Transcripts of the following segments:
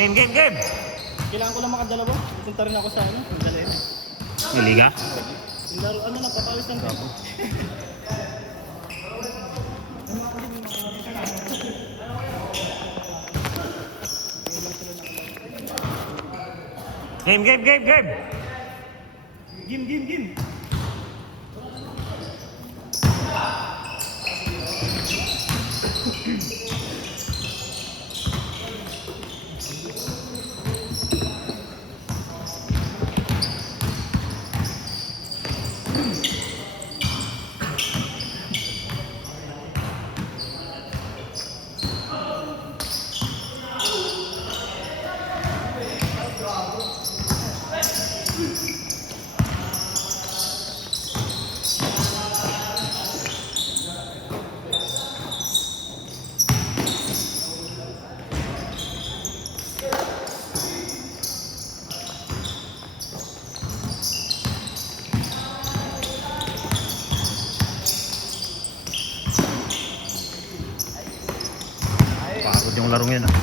Game, game, game! Kailangan ko lang makadalawa. Pupunta rin ako sa ano, Mandalay. Yung liga? Yung laro, ano na, papawis lang tayo. Game, game, game, game! Game, game, game. Pagod yung larong yun ah.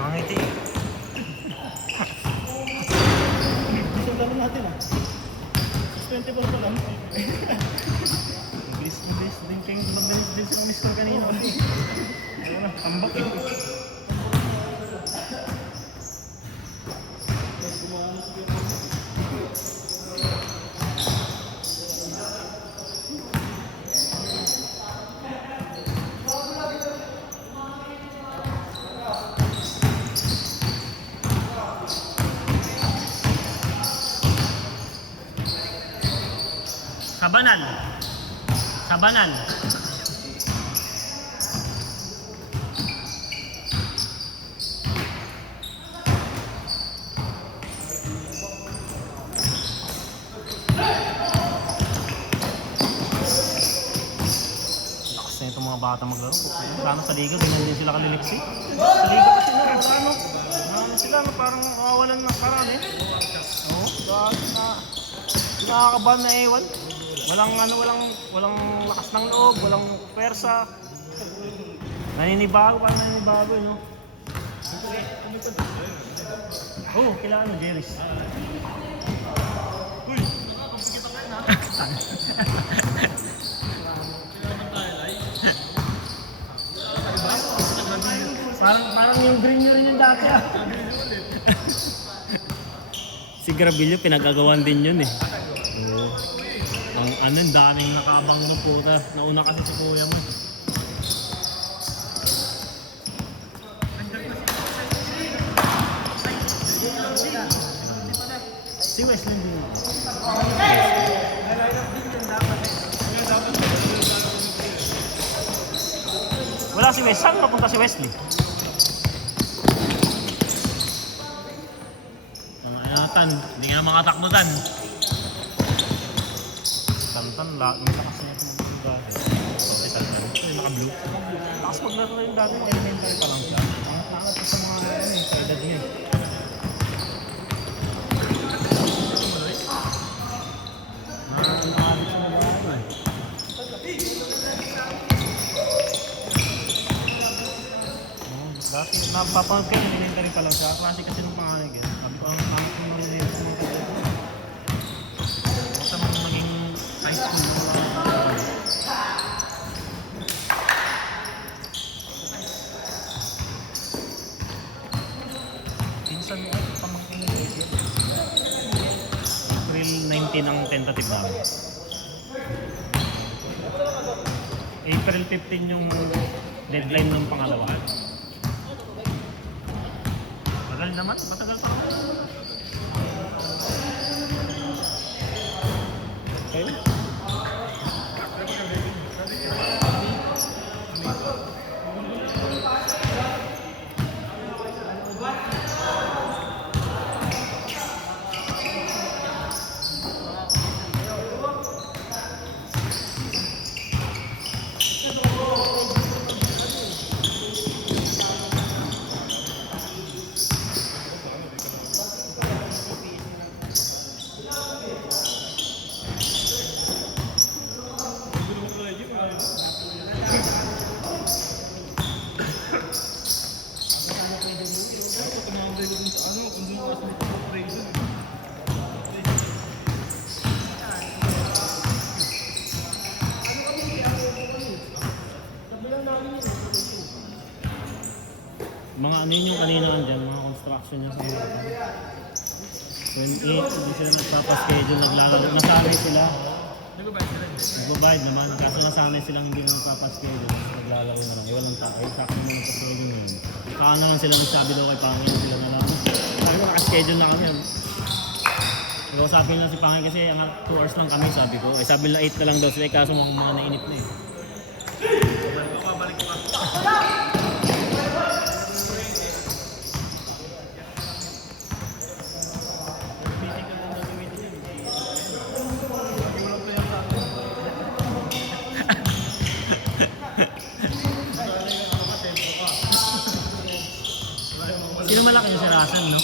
Ang ngiti. Isang laro natin ah. 24 pa lang. Bilis din kayong mabilis din sa miss ko kanina. Ayun na, tambak eh. Sabanan. Sabanan. Lakas na itong mga bata maglaro. Plano sa liga, ganyan din sila kaliliksi. Sa liga kasi ano sila, no, parang mawawalan ng paraan eh. Oo, dahil na nakakabahan na ewan. Walang lakas ng loob, walang pwersa. Naninibago eh, no? Oo, kailangan ng Jerry's. Uy, nakakapagkita kayo na. Parang yung green nyo rin yung dati ah. Si Gravillo, pinagagawan din yun eh. Oo. Ang daming nakabang ng puta. Nauna kasi sa kuya mo. Si Wesley din. Wala si Wesley. Saan napunta si Wesley? Tan, hindi nga mga takbutan. Tan, may lakas niya ito mag-lugar. Hospital na rin. Ito naka-blue. Lakas maglaro rin dati, mga elementary pa lang siya. Ang pangat sa mga sa edad niya. Dati, napapanood kayo, elementary pa lang siya. Klase kasi nung pangalan yan. Ang pangat ng mga nila sa mga kanya. Basta maging high school. Pinsan mo ito, pamangkin mo ito. April 19 ang tentative namin. April 15 yung deadline ng pangalawa. Matagal naman, matagal pa. Okay. ano, kung lumakas mo ito operation. Mga ano yun yung kanina andyan, mga construction niya sa mga 28, hindi sila nagpapaschedule, naglalaro, nasanay sila. Nagbabayad sila hindi. Nagbabayad naman, kaso nasanay silang hindi na nagpapaschedule, tapos naglalaro na lang, walang tao, sakto mo nagpaschedule na yun. Paano lang sila nagsabi daw kay Pangin, sila na lang. Sabi ko, nakaschedule na kami. Nag-usapin lang si Pangin kasi 2 hours lang kami, sabi ko. Eh sabi nila 8 na lang daw sila, kaso mga nainip na eh. Babalik pa. Sino malaki yung si Rasan, no?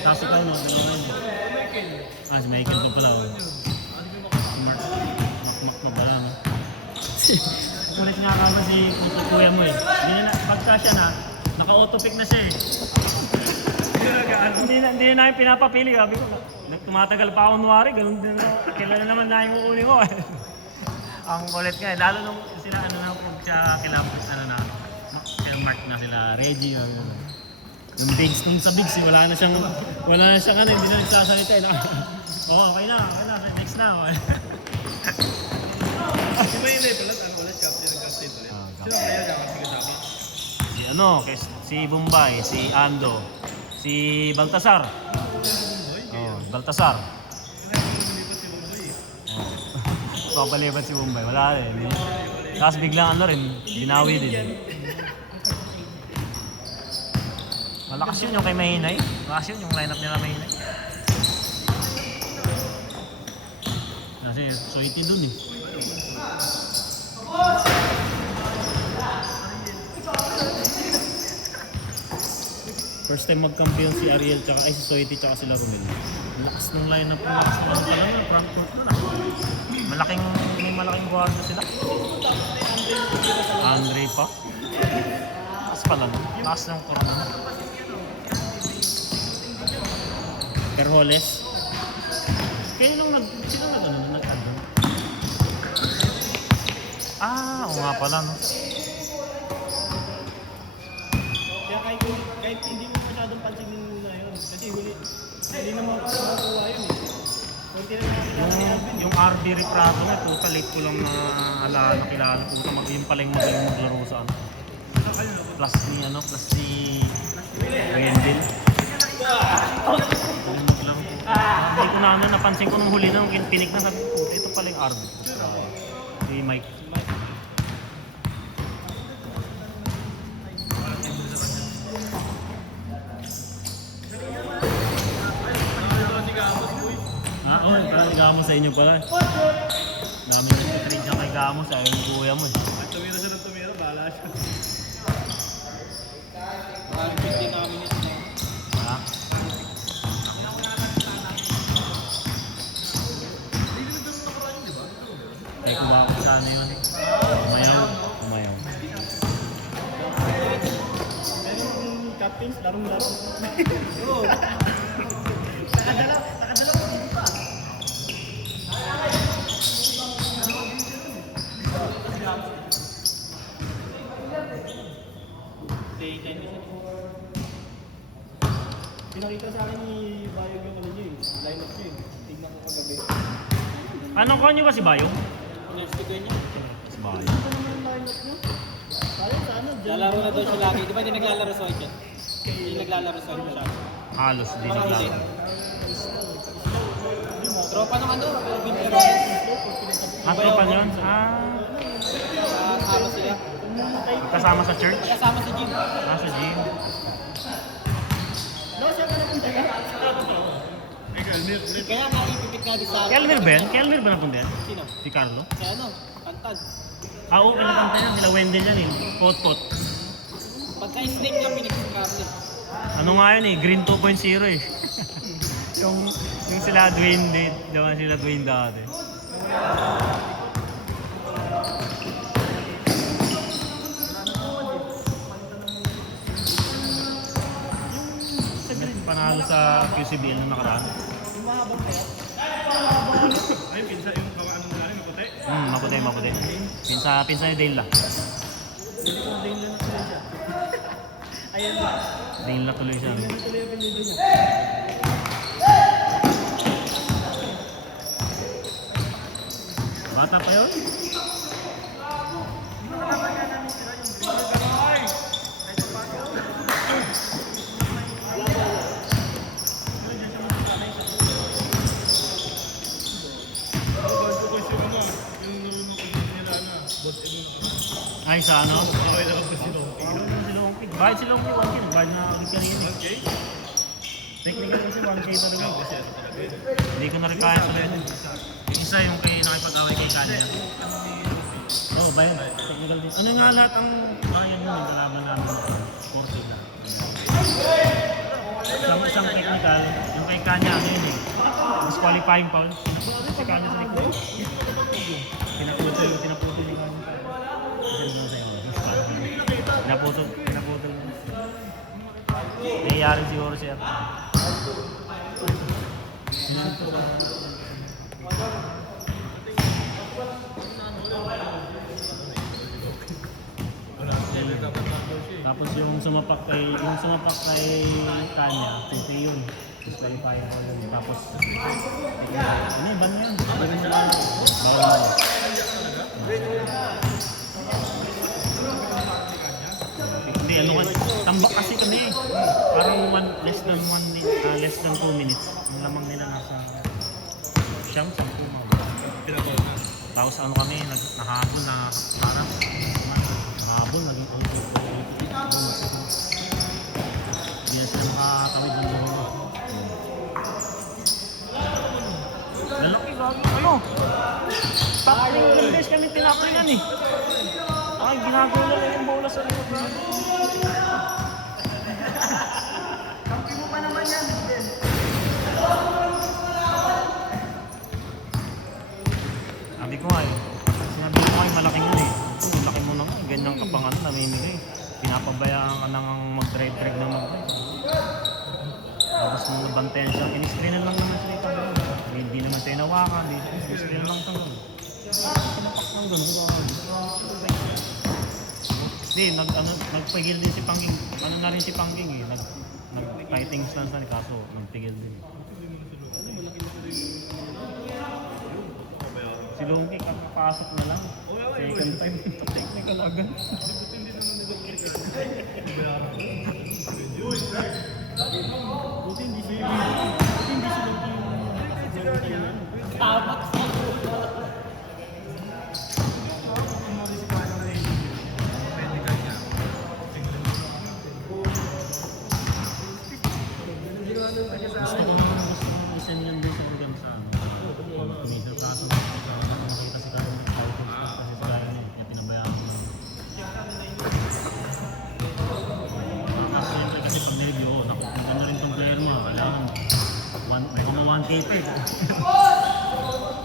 Tapos ikaw, no? Ah, si Michael pa pala, oh. Si Mark. Makmak na pala, no? Kulit nga ka ba si kuya mo, eh. Hindi na, pagka siya na, naka-autopic na siya, eh. Hindi na namin pinapapili, sabi ko. Tumatagal pa ako nuwari, ganun din na. Kilala naman na yung uuli ko, eh. Ang kulit nga, eh. Lalo nung sila, ano na, pag siya kilapos, ano na, kaya Mark na sila, Reggie, ano na. Yung Biggs, nung sa Biggs, wala na siyang ano, hindi na nagsasalita eh. Okay na, next na. Di ba yung level at ano ulit, captain ng captain ulit? Sino kaya dapat sige dami? Si ano, si Bombay, si Ando, si Baltasar. Oh, Baltasar. Papalipat si Bombay, wala rin. Tapos biglang ano rin, binawi din. Malakas yun yung kay Mahinay. Malakas yun yung lineup nila Mahinay. Kasi Soiti dun eh. First time magkampiyon si Ariel tsaka si Soiti tsaka sila Romel. Malakas ng lineup nila. Ano pa naman, front court na. May malaking guarda sila. Andre pa. Taas pa lang. Taas ng corona. Perholes. Kaya nung sino nag-ano? Ah, oo nga pala, no? Kaya kahit hindi mo masyadong pansinin muna yun. Kasi hindi naman makuha yun eh. Kunti na natin Yung RB Reprato nga, puta, late ko lang na nakilala. Puta, yung pala yung magaling maglaro sa ano. Plus ni Wendell. Lang. Hindi ko na napansin ko nung huli na nung pinik na sabi ko, ito pala yung RB. Si Mike. Ah, oo, parang Gamos sa inyo pala. Dami nagtitrade siya kay Gamos, ayaw yung kuya mo eh. At tumira siya ng tumira, bahala siya. Parang 50 na kami nito. Ha? Kaya kumakot sa ano yun. Umayaw. Pero yung captains, larong-laro. Oo. Nakadala ko dito pa. Pinakita sa akin ni Bayog yung ano niya eh, lineup niya eh. Tignan ko kagabi. Anong kanya ba si Bayo? Next ko niya. Si Bayo. Ano naman yung lineup niya? Parang sa ano, dyan. Lalaro na daw siya lagi. Di ba hindi naglalaro sa Oichet? Hindi naglalaro sa siya. Halos din Baka hindi. naglaro. Tropa ng ano, Robin Perez. At pa yun? Kasama sila. Kasama sa church? Kasama sa gym. Nasa gym. No, siya ka napunta ka? Kaya nga ipipit nga din sa akin. Kelvin ba napunta yan? Sino? Si Carlo? Si ano? Pantad. Oo, pinapunta yan. Sila Wendell yan eh. Pot-pot. Pagka-snake niya, pinagsikarli. Ano nga yun eh, Green 2.0 eh. yung sila Dwayne dati. Sa Green, panalo sa QCBL na nakaraan. Yung mahabang kaya. Ay, pinsa yung kawaan ng galing, maputi. Maputi. Pinsa ni Dale la. Hindi ko din lang tuloy siya. Ayan ba? Dale la tuloy siya. Hindi tuloy yung pinili niya. Bata pa yun? Ay, sa ano? Si Longpig. Bakit si Longpig 1K? Bakit na ulit ka rin eh. Technical kasi 1K pa rin. Hindi ko na rin kaya sa rin. Yung isa yung kay nakipag-away kay Kanya. Oo, ba yun? Technical din. Ano nga lahat ang bayan mo yung kalaban namin? 40 lang. Isang technical, yung kay Kanya ano yun eh. Disqualifying foul. Pinaputol si Kanya sa likod. Pinaputol ni Kanya. Pinaputol. Nangyayari siguro siya. Tapos yung sumapak kay Kanya, kasi yun. Disqualify ako yun. Tapos, ano yun, ban yan? Bawal. Hindi, ano ka, tambak kasi kami eh. Parang less than 2 minutes. Ang lamang nila nasa siyam, 10 Tapos ano kami, nahabol na parang nahabol, naging hindi na sila makakawid ng buho. Lalaki gagi kayo. Tapos ilang beses kami tinapringan eh. Ay, ginagawa na lang yung bola sa likod. Kampi mo pa naman yan, Ben. Sabi ko nga eh. Sinabi ko nga eh, malaking yun eh. Ito, laki mo naman. Ganyang kapangalan, namimigay. Pinapabayaan ka nang mag-drive-drive na mag-drive. Tapos nung nabantayan siya, in-screenan lang naman siya ito. Hindi naman siya inawakan. In-screenan lang siya. Pinapak lang gano'n. Hindi, nagpigil din si Pangging. Ano na rin si Pangging eh. Nag-fighting stance na kaso nagpigil din. Si Longki kakapasok na lang. Second time technical agad. Buti hindi sila Tapak sa Gusto ko isa nilang din sa program sa ano. Kumisal kaso nakita si Karen kasi sa Karen niya pinabayaan ko. Tapos siyempre kasi pag nireview ko, naku, kung ganda rin tong player mo, alam mo, may mga 1K pa eh.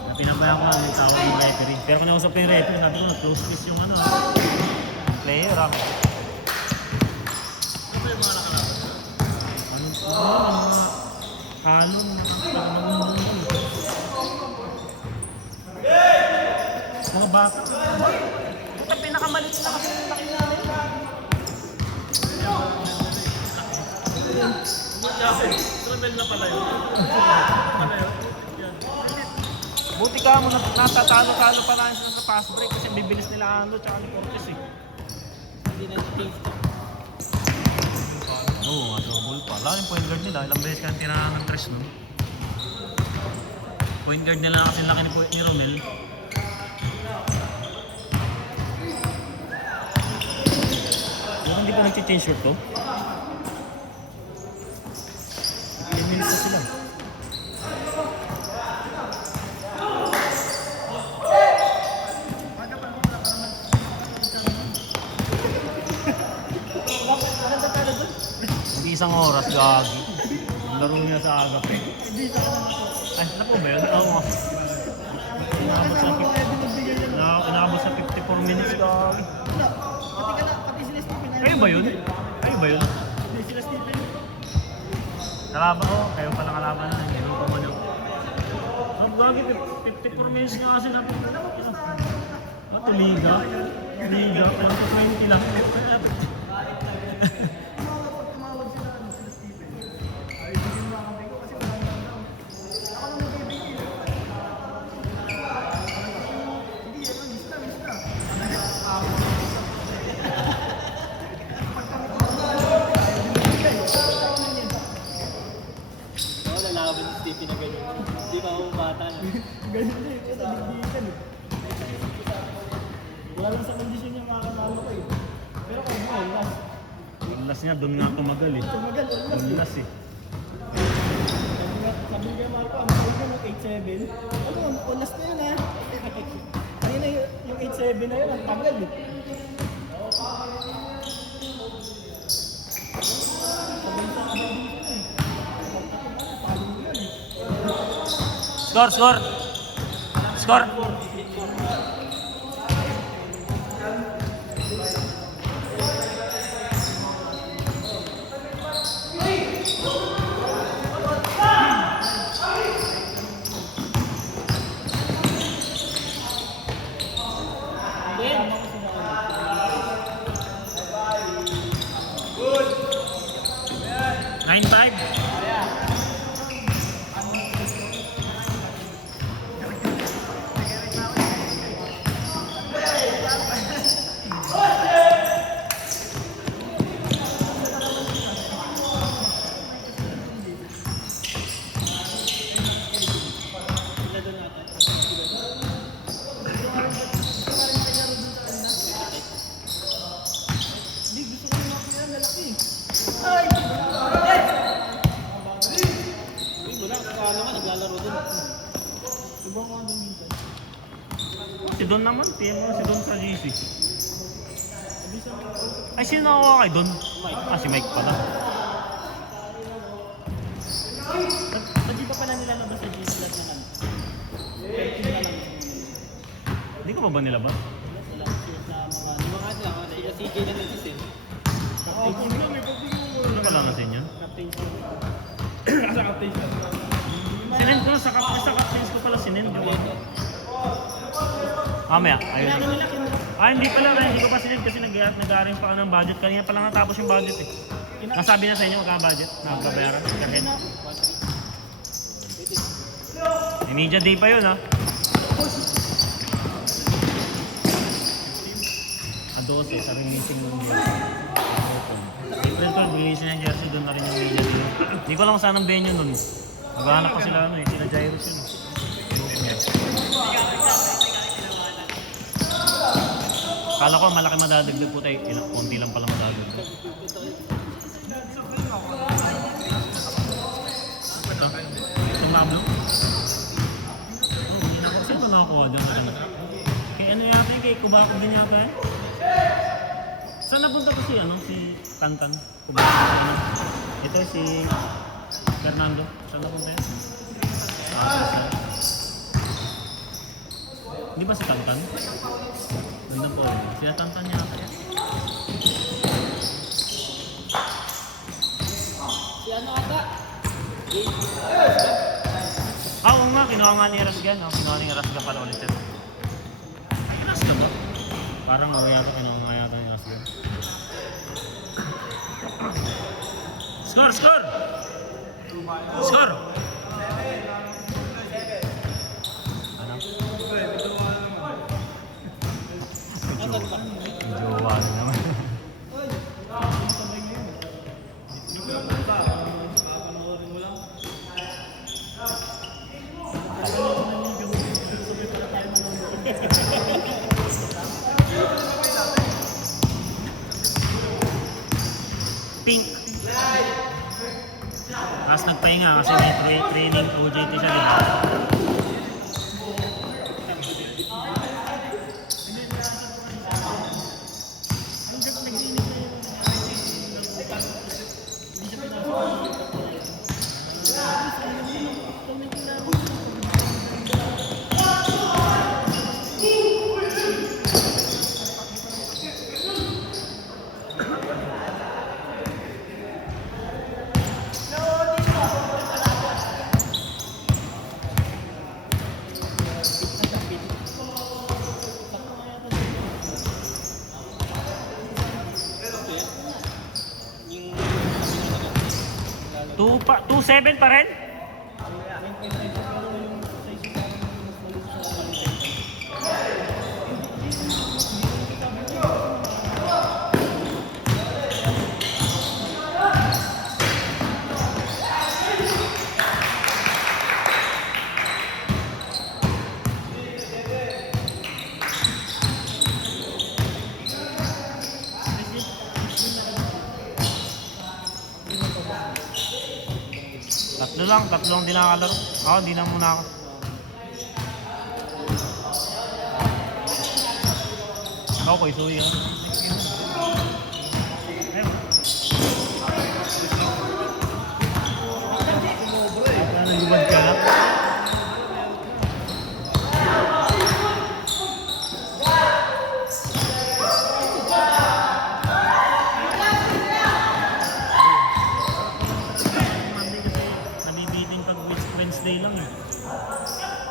Na pinabayaan ko may tawag yung referee. Pero kung nausap ko yung referee, sabi ko na close kiss yung ano. Yung player, ah. Ano yung mga nakalaban? Mga halong mga bata. Ito pinakamalit na kasi yung laki namin. Travel na pala yun. Buti ka mo natatalo-talo pa lang sila sa fast break kasi bibilis nila Ando tsaka ni Cortez eh. hindi na taste. Oo, nga double pa. Lalo yung point guard nila, ilang beses kaya tinahan ng tres nun. Point guard nila kasi laki ni Romel. Bakit hindi pa nag-change short to? 10 minutes na sila. Hindi isang oras, gagi. Ang laro niya sa agap eh. Ay, napo ba yun? Oo. Inabot sa 54 minutes, gagi. Pati sila Stephen. Kayo ba yun? Kayo ba yun? Hindi sila Stephen. Kalaban ko, kayo pala kalaban na. Hindi ko man yung... Ang gagi, 54 minutes nga kasi natin. Ate, liga. Liga, pero sa 20 lang. Oo, lalaban si Stevie na ganyan. Hindi pa ako bata na. Ganun na eh, sa digdigan eh. Wala lang sa kondisyon yung mga kasama ko eh. Pero kung mo, last. Yung last niya, doon nga tumagal eh. Tumagal, last Yung eh. last eh. Sabi kay Marco, ang tawag ko ng 8-7. Ano, last na yun ha. Ayun na yung 8-7 na yun, ang tagal eh. Score, score! Score! Nine five. Sila doon ata. Hindi, gusto ko yung mga yan, lalaki. Uy, wala. Kaya naman, naglalaro doon. Subang ko doon minsan. Si Don naman, PM mo si Don sa GC. Sabi sa mga Ay, sino ako kay Don? Mike. Ah, si Mike pala. Hindi pa pala nila nabas sa GC lahat na lang. 13 na lang. Hindi ko ba nilabas? Wala shirt na mga Yung mga sila, sila CJ na nagsisin. captain lang, may pagtingin mo. Ano pala nasin yun? Captain siya. Asa kapatid siya. Sinend ko sa captains ko pala sinend. Mamaya, ayun. Kailangan nila Ah, hindi pala. Hindi ko pa sinend kasi nag-aaring pa ng budget. Kanina pa lang natapos yung budget eh. Nasabi na sa inyo magkano budget? Nakabayaran? Kasi media day pa yun ha. Ah, 12. Sabi meeting ng jersey. April 12, release na yung jersey. Doon na rin yung media day. Hindi ko lang saan ang venue nun. Maghanap pa sila ano eh. Sila Jairus yun. Kala ko malaki madadagdag po tayo. Konti lang pala madadagdag. Sa Pablo? Oh, hindi na ako. Saan ba nakakuha dyan? Kaya ano yata yung kay Kubako din yata yan? Saan napunta pa si ano? Si Tantan? Kubako. Ito si Fernando. Saan napunta yan? Hindi ba si Tantan? Hindi po. Sila Tantan niya ata yan. Si ano ata? Ah, oo nga, kinuha nga ni Rasgan, no? Kinuha ni Rasgan pala ulit yun. Rasgan ba? Parang oo yata, kinuha nga yata ni Rasgan. Score! Score! Score! Ano? Jowa na naman. Pink. Tapos nagpahinga kasi may training OJT siya. 2.7 pa rin? Tatlo lang din nakakalaro. Ako, di na muna ako. Ako ko, isuwi ka. Nalibad ka na. Wednesday lang eh.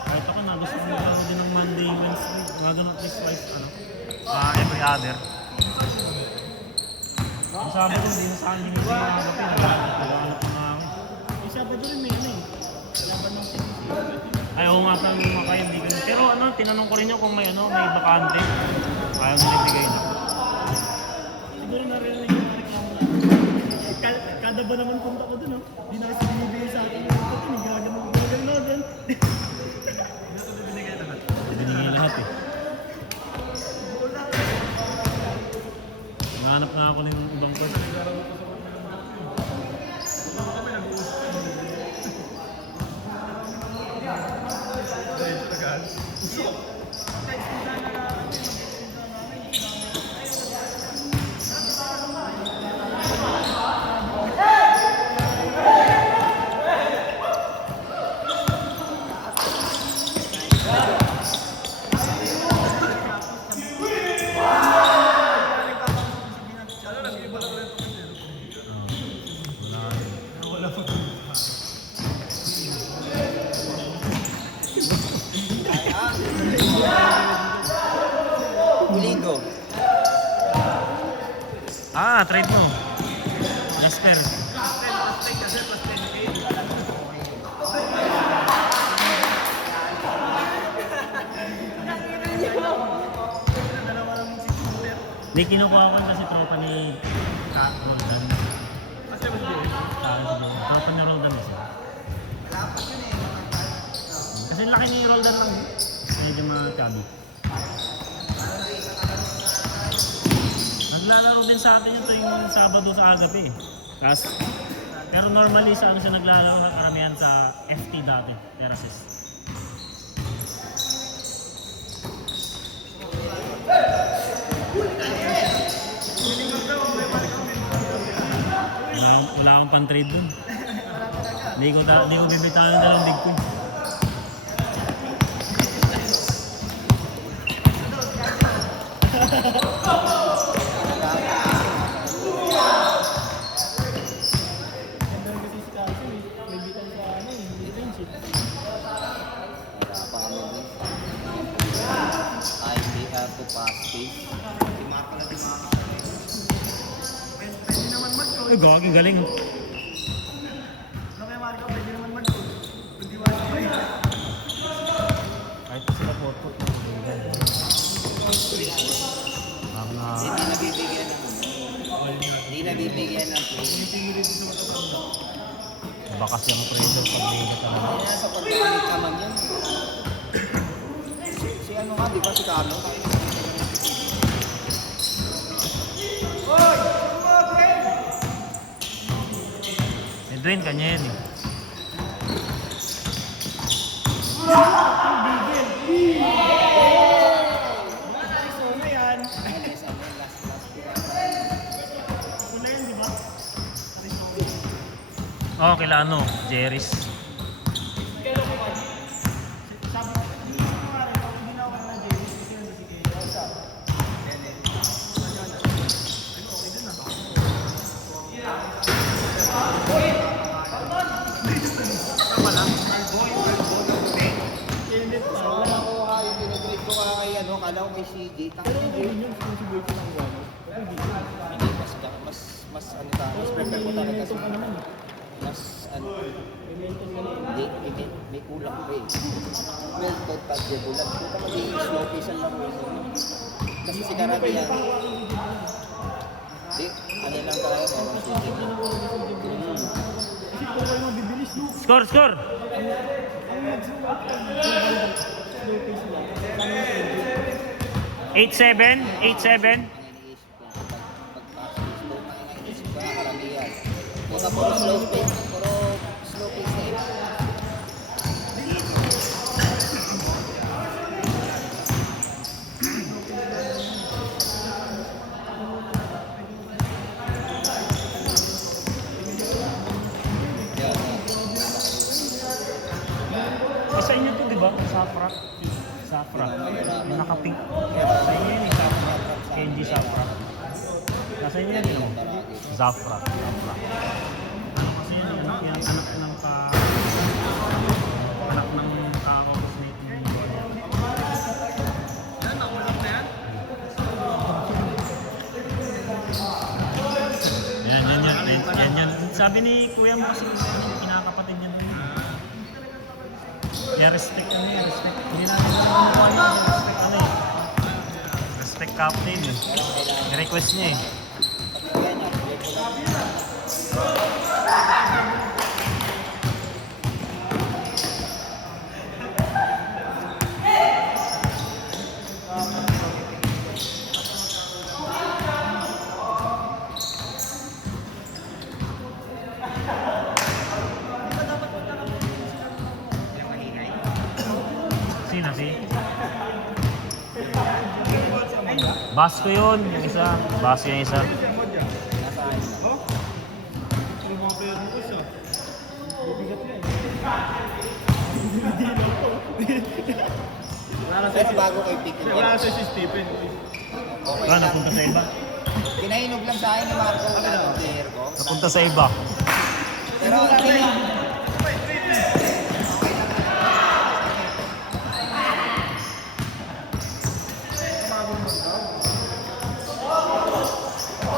Kahit ako na gusto ko magkaroon din ng Monday, Wednesday. Gagano at least twice, every other. Ang Sabado, hindi na sa akin yung mga agapi. Nag-aalap na nga ako. Yung Sabado rin may ano eh. Laban ng PCC. Ay, oo nga pala mga kaibigan. Pero tinanong ko rin nyo kung may bakante. Ayaw nila ibigay na. Siguro narinig yung mga reklamo na. Kada ba naman punta ko dun, Hindi na kasi binibigay sa akin yung ito. Gagano ko na dun. Binigay lahat eh. Nahanap na ako ng ibang course. Uligo. Trade mo. Jasper. Hindi, kinukuha ko kasi tropa ni Roldan. Tropa ni Roldan kasi. Kasi laki ni Roldan lang. Medyo mga kabi. Naglalaro din sa atin ito yung Sabado sa agapi eh. Pero normally sa siya naglalaro karamihan sa FT dati, Terraces. Wala akong pan-trade dun. Hindi ko bibitawan na lang big coin. Ay, gaging galing. Kahit sila pot-pot. Hindi nabibigyan ng play. Bakas yung pressure pag liga talaga. Kaya sa pagkakamit naman yan. Si ano nga, di ba si Carlo? Dwayne, kanya yan eh. Oh, kila Jerry's. Kala ko kay CJ, mas ano ta, mas prefer ko talaga sa mas ano, Pimentos ka na eh. hindi, may kulang pa eh. 12 code pag bulan. Puta magiging slow pace ang laro mo. Kasi si Karate yan. Hindi, ano lang talaga, meron shooting lang. Kasi kung kayo mabibilis, no? Score, score! Ang mag-slow pace lang. Tama sa injury. 8-7, 8-7. Ang iniisip ko, pag-pass slow, ang iniisip ko na karamihan. Puta puro slow pace na eh. Sa inyo to, di ba? Safra. Safra. Yung nakapink. Sa inyo yun, Safra. Kenji Safra. Nasa inyo yan, no? Zafra. Zafra. Ano kasi yan, yan anak ng anak ng ka-housemate niya. Yan. Sabi ni Kuya mo kasi kinakapatid niya doon. Kaya respect ano yun, respect. Hindi natin mukha niya, respect ano eh. Respect captain eh. I-request niya eh. Sino si? Basko yun, yung isa. Basko yung isa. Nasa akin na. Yung mga player mo isa. Pero bago kay pick Kasi wala kasi si Stephen. okay Ah, lang. napunta sa iba. Kinahinog lang sa akin ni Marco na player ko. Napunta sa iba. Pero okay lang.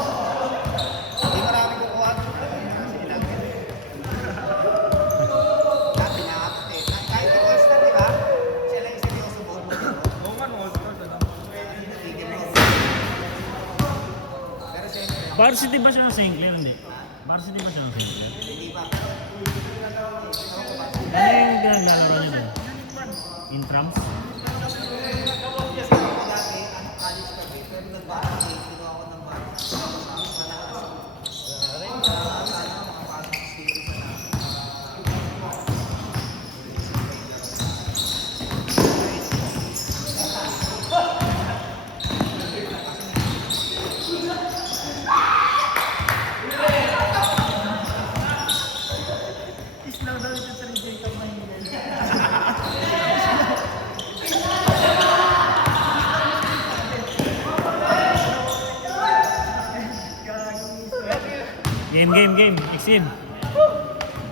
Hindi marami kukuha. Sige lang. Dati nakakapit. Kahit yung All-Star, di ba? Siya lang yung seryoso mo. Oo nga, no, All-Stars, ano? Tigil mo. Pero siyempre, Varsity ba siya ng Sinclair? Hindi. Varsity ba siya ng Sinclair? hindi pa. Ano yung pinaglalaro niya doon? Intrams? Islang daw ito sa reject ang Game. Exim.